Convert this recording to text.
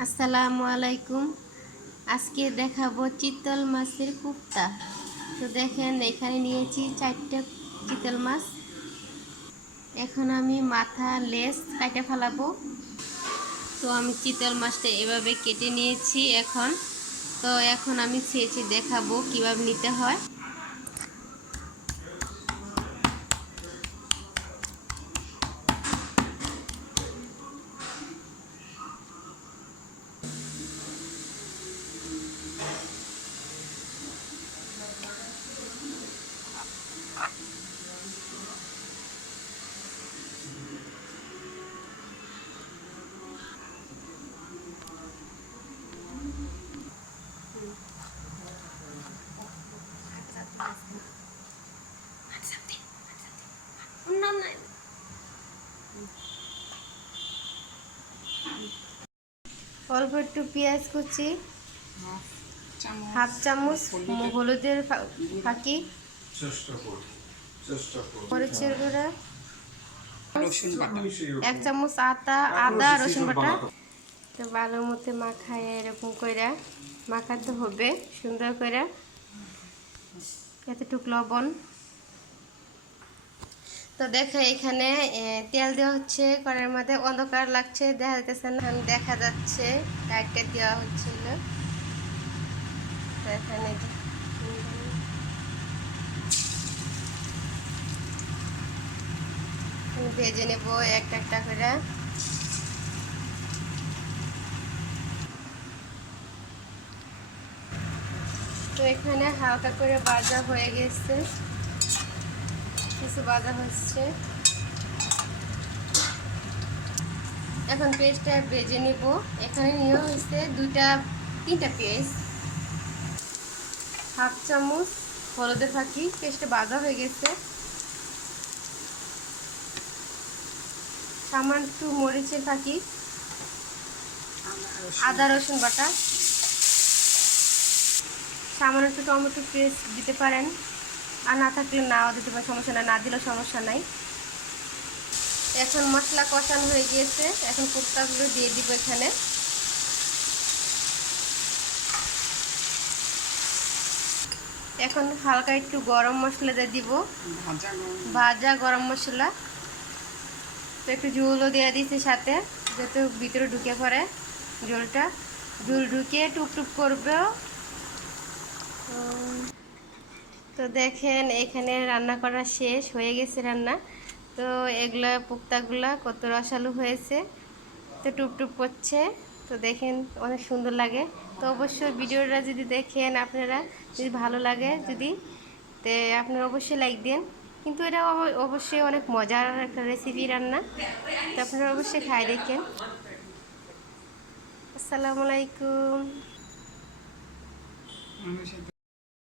আসসালামু আলাইকুম। আজকে দেখাবো চিতল মাছের কোপ্তা। তো দেখেন এখানে নিয়েছি 4টা চিতল মাছ। এখন আমি মাথা লেজ কাটে ফেলাবো। তো আমি চিতল মাছটা এভাবে কেটে নিয়েছি। এখন আমি ছেঁচে দেখাবো কিভাবে নিতে হয়। অল্প একটু পেঁয়াজ কুচি, হাফ চামচ হলুদের ফাঁকি, মরিচের গুঁড়া, 1 চামচ আদা রসুন বাটা। তো ভালো মতো মাখায় এরকম করে মাখাতে হবে সুন্দর করে। এতটুকু লবণ। তো দেখো এখানে তেল দেওয়া হচ্ছে কড়াইয়ের মধ্যে। অন্ধকার লাগছে, দেখা যাচ্ছে না, দেখা যাচ্ছে একটা দেওয়া হচ্ছিল। তো এখানে ভেজে নেব একটা একটা করে। তো এখানে হালকা করে ভাজা হয়ে গেছে, কিছু ভাজা হচ্ছে। এখন পেঁয়াজটা ভেজে নিব। এখানে নিয়ে হচ্ছে 3টা পেঁয়াজ, হাফ চামচ হলুদের ফাঁকি। পেঁয়াজটা ভাজা হয়ে গেছে। সামান্য একটু মরিচের ফাঁকি, আদা রসুন বাটা, সামান্য একটু টমেটো পেস্ট দিতে পারেন, আর না থাকলে নাও দিতে পারেন, সমস্যা নাই, না দিলেও সমস্যা নাই। এখন মশলা কষানো হয়ে গিয়েছে, এখন কোপ্তাগুলো দিয়ে দিব এখানে। এখন হালকা একটু গরম মশলা দিয়ে দিব, ভাজা গরম মশলা। তো একটু ঝোলও দিয়ে দিচ্ছি সাথে, যাতে ভিতরে ঢুকে পড়ে ঝোল ঢুকে টুকটুক করবে। তো দেখেন এখানে রান্না করা শেষ হয়ে গেছে রান্না। তো এগুলা কোপ্তাগুলা কত রসালো হয়েছে, তো টুকটুক করছে। তো দেখেন অনেক সুন্দর লাগে। তো অবশ্যই ভিডিওটা যদি দেখেন আপনারা, যদি ভালো লাগে তে আপনারা অবশ্যই লাইক দেন। কিন্তু এটা অবশ্যই অনেক মজার একটা রেসিপি রান্না। তো আপনারা অবশ্যই খাই দেখেন। আসসালামু আলাইকুম।